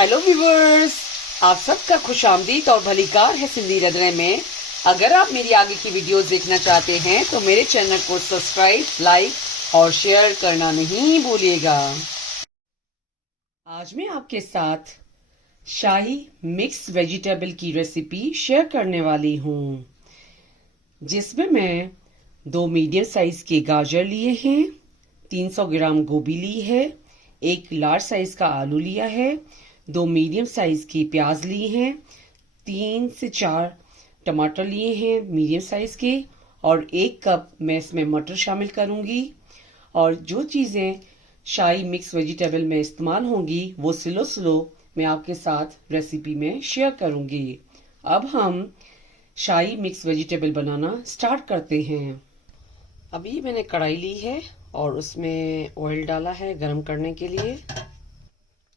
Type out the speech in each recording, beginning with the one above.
Hello viewers, आप सबका खुशामदीद और भलीकार है सिंधी रंधणे में। अगर आप मेरी आगे की वीडियोस देखना चाहते हैं तो मेरे चैनल को सब्सक्राइब, लाइक और शेयर करना नहीं भूलिएगा। आज मैं आपके साथ शाही मिक्स वेजिटेबल की रेसिपी शेयर करने वाली हूँ, जिसमें मैं 2 मीडियम साइज के गाजर लिए हैं, 300 ग्राम गोभी ली है, 1 लार्ज साइज का आलू लिया है, 2 मीडियम साइज की प्याज ली हैं, 3 से 4 टमाटर लिए हैं मीडियम साइज के, और 1 कप मैं इसमें मटर शामिल करूंगी। और जो चीज़ें शाही मिक्स वेजिटेबल में इस्तेमाल होंगी वो स्लो स्लो मैं आपके साथ रेसिपी में शेयर करूंगी। अब हम शाही मिक्स वेजिटेबल बनाना स्टार्ट करते हैं। अभी मैंने कढ़ाई ली है और उसमें ऑयल डाला है गरम करने के लिए।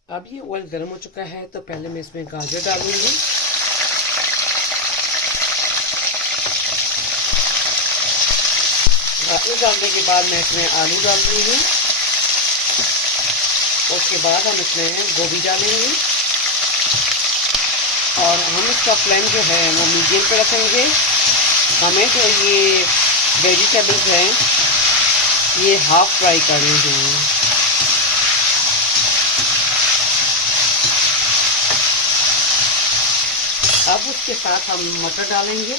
अब ये ऑयल गर्म हो चुका है तो पहले मैं इसमें गाजर डालूंगी। गाजर डालने के बाद मैं इसमें आलू डाल रही हूँ। उसके बाद हम इसमें गोभी डालेंगे और हम इसका फ्लेम जो है वो मीडियम पे रखेंगे। हमें जो ये वेजिटेबल्स हैं ये हाफ फ्राई करने हैं। अब उसके साथ हम मटर डालेंगे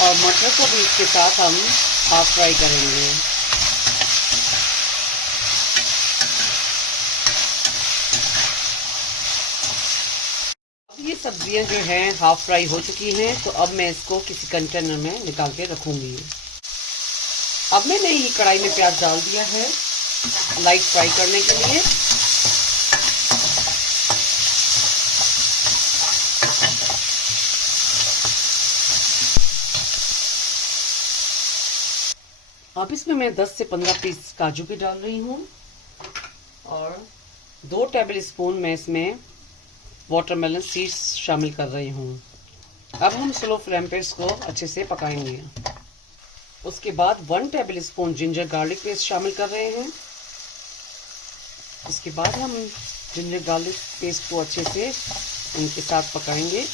और मटर को भी इसके साथ हम हाफ फ्राई करेंगे। अब ये सब्जियां जो हैं हाफ फ्राई हो चुकी हैं, तो अब मैं इसको किसी कंटेनर में निकाल के रखूंगी। अब मैंने ये कढ़ाई में प्याज डाल दिया है लाइट फ्राई करने के लिए। अब इसमें मैं 10 से 15 पीस काजू के डाल रही हूँ और 2 टेबल स्पून मैं इसमें वाटरमेलन सीड्स शामिल कर रही हूँ। अब हम स्लो फ्लेम पे इसको अच्छे से पकाएंगे। उसके बाद 1 table spoon ginger garlic paste शामिल कर रहे हैं। उसके बाद हम जिंजर गार्लिक पेस्ट को अच्छे से इनके साथ पकाएंगे।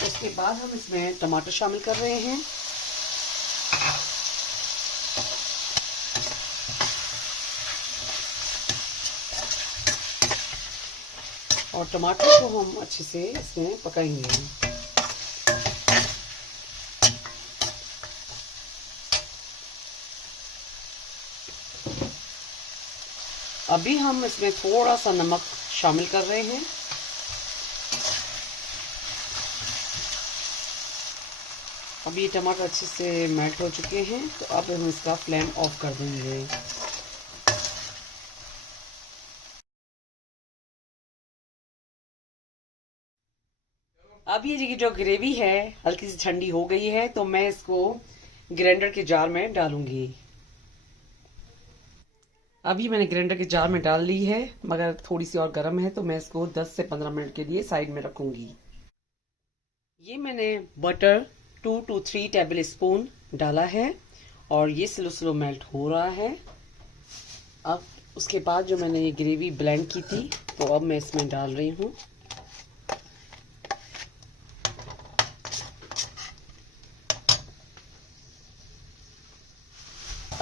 उसके बाद हम इसमें टमाटर शामिल कर रहे हैं। और टमाटर को हम अच्छे से इसमें पकाएंगे। अभी हम इसमें थोड़ा सा नमक शामिल कर रहे हैं। अब ये टमाटर अच्छे से मेल्ट हो चुके हैं, तो अब हम इसका फ्लेम ऑफ कर देंगे। अब ये जो ग्रेवी है हल्की सी ठंडी हो गई है, तो मैं इसको ग्राइंडर के जार में डालूंगी। अभी मैंने ग्राइंडर के जार में डाल ली है, मगर थोड़ी सी और गर्म है, तो मैं इसको 10 से 15 मिनट के लिए साइड में रखूंगी। ये मैंने बटर 2 to 3 टेबल स्पून डाला है और ये स्लो स्लो मेल्ट हो रहा है। अब उसके बाद जो मैंने ये ग्रेवी ब्लेंड की थी, तो अब मैं इसमें डाल रही हूँ।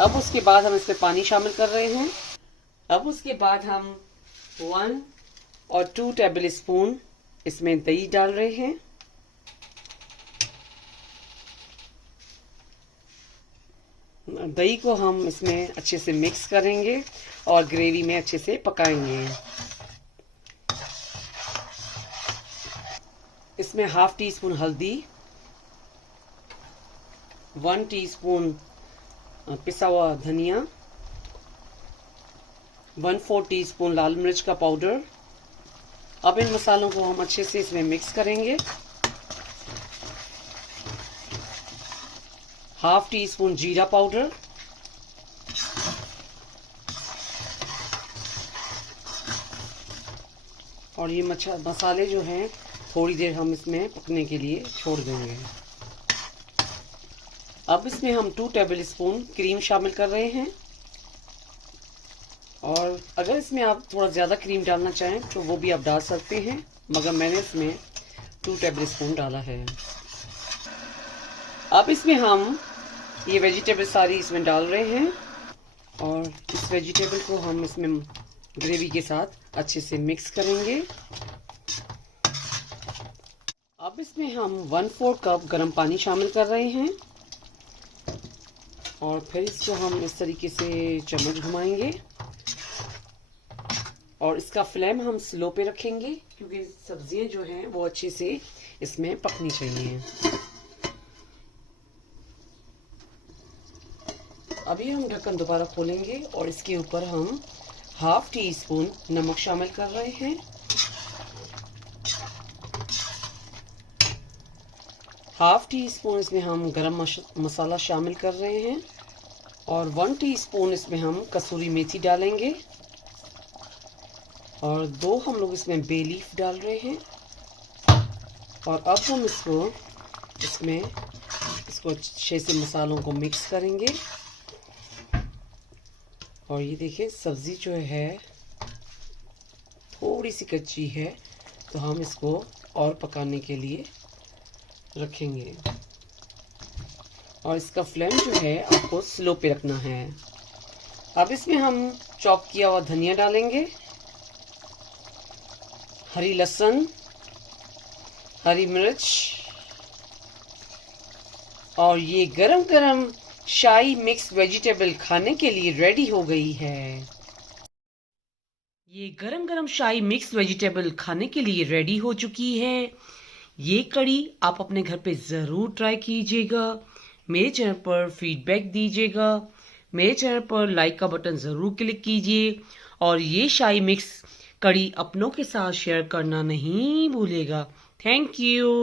अब उसके बाद हम इसमें पानी शामिल कर रहे हैं। अब उसके बाद हम 1 और 2 टेबल स्पून इसमें दही डाल रहे हैं। दही को हम इसमें अच्छे से मिक्स करेंगे और ग्रेवी में अच्छे से पकाएंगे। इसमें हाफ टी स्पून हल्दी, 1 टीस्पून पिसा हुआ धनिया, 1/4 टीस्पून लाल मिर्च का पाउडर। अब इन मसालों को हम अच्छे से इसमें मिक्स करेंगे। हाफ टी स्पून जीरा पाउडर, और ये मसाले जो हैं थोड़ी देर हम इसमें पकने के लिए छोड़ देंगे। अब इसमें हम 2 टेबल स्पून क्रीम शामिल कर रहे हैं, और अगर इसमें आप थोड़ा ज़्यादा क्रीम डालना चाहें तो वो भी आप डाल सकते हैं, मगर मैंने इसमें 2 टेबल स्पून डाला है। अब इसमें हम ये वेजिटेबल सारी इसमें डाल रहे हैं, और इस वेजिटेबल को हम इसमें ग्रेवी के साथ अच्छे से मिक्स करेंगे। अब इसमें हम 1/4 कप गर्म पानी शामिल कर रहे हैं, और फिर इसको हम इस तरीके से चम्मच घुमाएंगे, और इसका फ्लेम हम स्लो पे रखेंगे क्योंकि सब्जियां जो हैं वो अच्छे से इसमें पकनी चाहिए। अभी हम ढक्कन दोबारा खोलेंगे और इसके ऊपर हम 1/2 टीस्पून नमक शामिल कर रहे हैं, हाफ टी स्पून इसमें हम गरम मसाला शामिल कर रहे हैं, और 1 टीस्पून इसमें हम कसूरी मेथी डालेंगे, और 2 हम लोग इसमें बे लीफ डाल रहे हैं। और अब हम इसको अच्छे से मसालों को मिक्स करेंगे। और ये देखिए सब्ज़ी जो है थोड़ी सी कच्ची है, तो हम इसको और पकाने के लिए रखेंगे, और इसका फ्लेम जो है आपको स्लो पे रखना है। अब इसमें हम चॉप किया हुआ धनिया डालेंगे, हरी लहसुन, हरी मिर्च, और ये गरम गरम शाही मिक्स वेजिटेबल खाने के लिए रेडी हो गई है। ये गरम गरम शाही मिक्स वेजिटेबल खाने के लिए रेडी हो चुकी है। ये कड़ी आप अपने घर पे ज़रूर ट्राई कीजिएगा। मेरे चैनल पर फीडबैक दीजिएगा। मेरे चैनल पर लाइक का बटन ज़रूर क्लिक कीजिए, और ये शाही मिक्स कड़ी अपनों के साथ शेयर करना नहीं भूलेगा। Thank you.